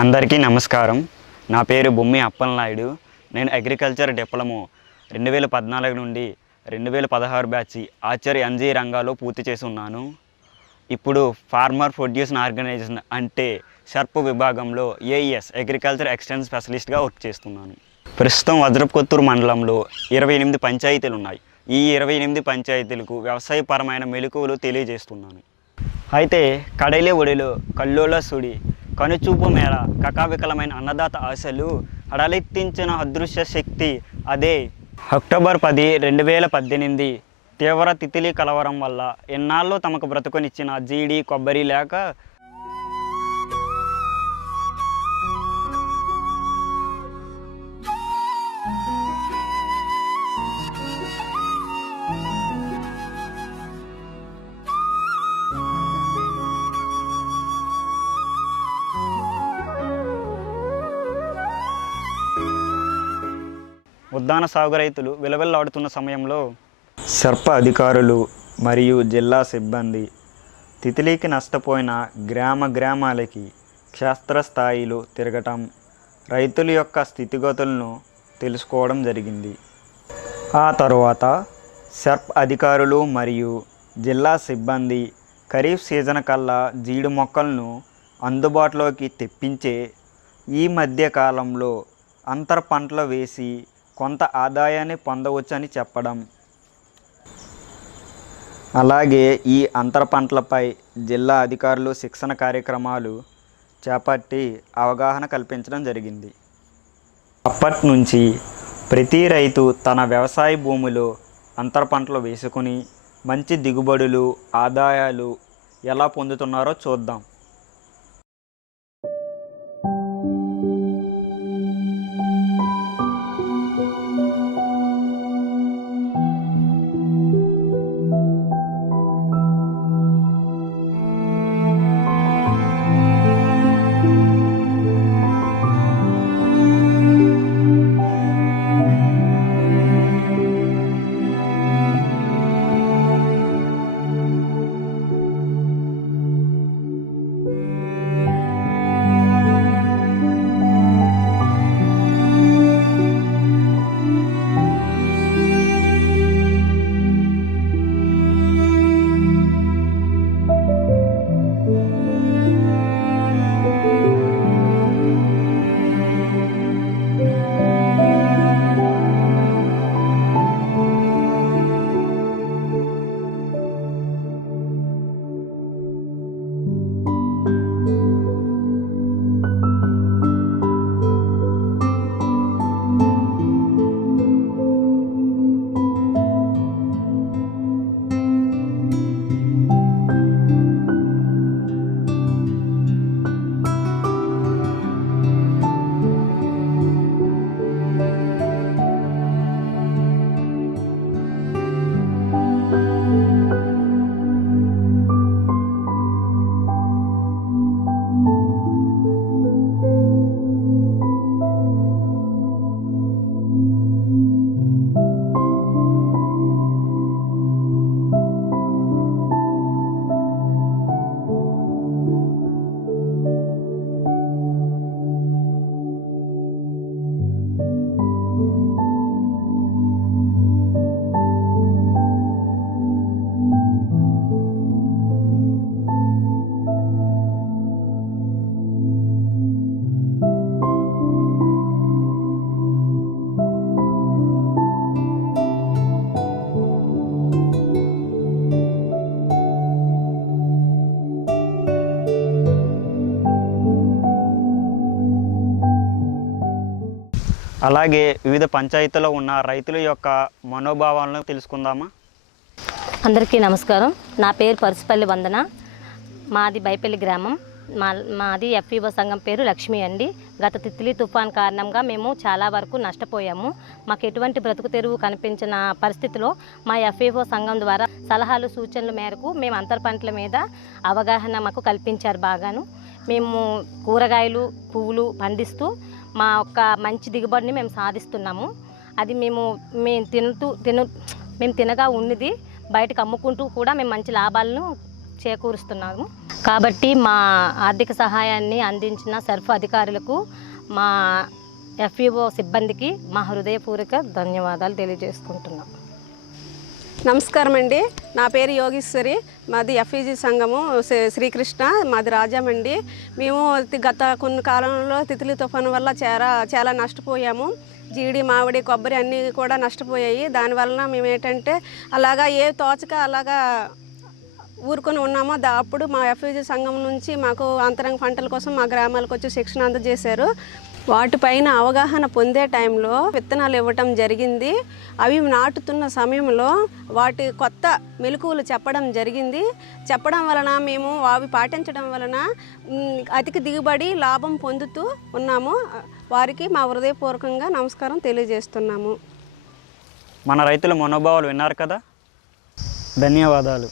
అందరికీ నమస్కారం. నా పేరు బొమ్మి అప్పలనాయుడు. నేను అగ్రికల్చర్ డిప్లొమా 2014 నుండి 2016 బ్యాచ్ ఆచార్య ఎన్జీ రంగాలో పూర్తి చేసి ఉన్నాను. ఇప్పుడు ఫార్మర్ ప్రొడ్యూసర్ ఆర్గనైజేషన్ అంటే షర్ప్ విభాగంలో ఏఈఎస్ అగ్రికల్చర్ ఎక్స్టెన్షన్ స్పెషలిస్ట్గా వర్క్ చేస్తున్నాను. ప్రస్తుతం వజ్రపుకొత్తూరు మండలంలో 28 పంచాయతీలు ఉన్నాయి. ఈ 28 పంచాయతీలకు వ్యవసాయపరమైన మెలకువలు తెలియజేస్తున్నాను. అయితే కడైలే ఒడిలో కల్లోల సుడి కనుచూపు మేర కకావికలమైన అన్నదాత ఆశలు అడలెత్తించిన అదృశ్య శక్తి అదే. అక్టోబర్ 10, 2018 తీవ్ర తితిలి కలవరం వల్ల ఎన్నాళ్ళు తమకు బ్రతుకునిచ్చిన జీడి కొబ్బరి లేక ఉద్యాన సాగు రైతులు విలవిల్లాడుతున్న సమయంలో సర్ప అధికారులు మరియు జిల్లా సిబ్బంది తితిలికి నష్టపోయిన గ్రామాలకి క్షేత్రస్థాయిలో తిరగటం, రైతుల యొక్క స్థితిగతులను తెలుసుకోవడం జరిగింది. ఆ తరువాత సర్ప అధికారులు మరియు జిల్లా సిబ్బంది ఖరీఫ్ సీజన్ కల్లా జీడి మొక్కలను అందుబాటులోకి తెప్పించే ఈ మధ్య కాలంలో అంతర పంటలు వేసి కొంత ఆదాయాన్ని పొందవచ్చని చెప్పడం, అలాగే ఈ అంతర పంటలపై జిల్లా అధికారులు శిక్షణ కార్యక్రమాలు చేపట్టి అవగాహన కల్పించడం జరిగింది. అప్పటి నుంచి ప్రతి రైతు తన వ్యవసాయ భూమిలో అంతర పంటలు వేసుకుని మంచి దిగుబడులు, ఆదాయాలు ఎలా పొందుతున్నారో చూద్దాం. అలాగే వివిధ పంచాయతీలో ఉన్న రైతుల యొక్క మనోభావాలను తెలుసుకుందామా? అందరికీ నమస్కారం. నా పేరు పరుసుపల్లి వందన. మాది బైపల్లి గ్రామం. మాది ఎఫ్ఈఓ సంఘం పేరు లక్ష్మి అండి. గత తిత్లీ తుఫాన్ కారణంగా మేము చాలా వరకు నష్టపోయాము. మాకు ఎటువంటి బ్రతుకు తెరువు కనిపించిన పరిస్థితిలో మా ఎఫ్ఈఓ సంఘం ద్వారా సలహాలు సూచనల మేరకు మేము అంతర పంటల మీద అవగాహన మాకు కల్పించారు బాగాను. మేము కూరగాయలు, పువ్వులు పండిస్తూ మా యొక్క మంచి దిగుబడిని మేము సాధిస్తున్నాము. అది మేము తినగా ఉన్నది బయటకు అమ్ముకుంటూ కూడా మేము మంచి లాభాలను చేకూరుస్తున్నాము. కాబట్టి మా ఆర్థిక సహాయాన్ని అందించిన సర్ఫ్ అధికారులకు, మా ఎఫ్ఈఓ సిబ్బందికి మా హృదయపూర్వక ధన్యవాదాలు తెలియజేసుకుంటున్నాం. నమస్కారం అండి. నా పేరు యోగేశ్వరి. మాది ఎఫ్ఈజీ సంఘము శ్రీకృష్ణ, మాది రాజామండి. మేము గత కొన్ని కాలంలో తిత్లీ తుఫాను వల్ల చాలా నష్టపోయాము. జీడి, మామిడి, కొబ్బరి అన్నీ కూడా నష్టపోయాయి. దానివలన మేము ఏంటంటే అలాగా తోచక అలాగా ఊరుకొని ఉన్నామో అప్పుడు మా ఎఫ్ఈజీ సంఘం నుంచి మాకు అంతరంగ పంటల కోసం మా గ్రామాలకు వచ్చి శిక్షణ అందజేశారు. వాటిపైన అవగాహన పొందే టైంలో విత్తనాలు ఇవ్వటం జరిగింది. అవి నాటుతున్న సమయంలో వాటి కొత్త మెలకువలు చెప్పడం జరిగింది. చెప్పడం వలన మేము అవి పాటించడం వలన అధిక దిగుబడి లాభం పొందుతూ ఉన్నాము. వారికి మా హృదయపూర్వకంగా నమస్కారం తెలియజేస్తున్నాము. మన రైతుల మనోభావాలు విన్నారు కదా, ధన్యవాదాలు.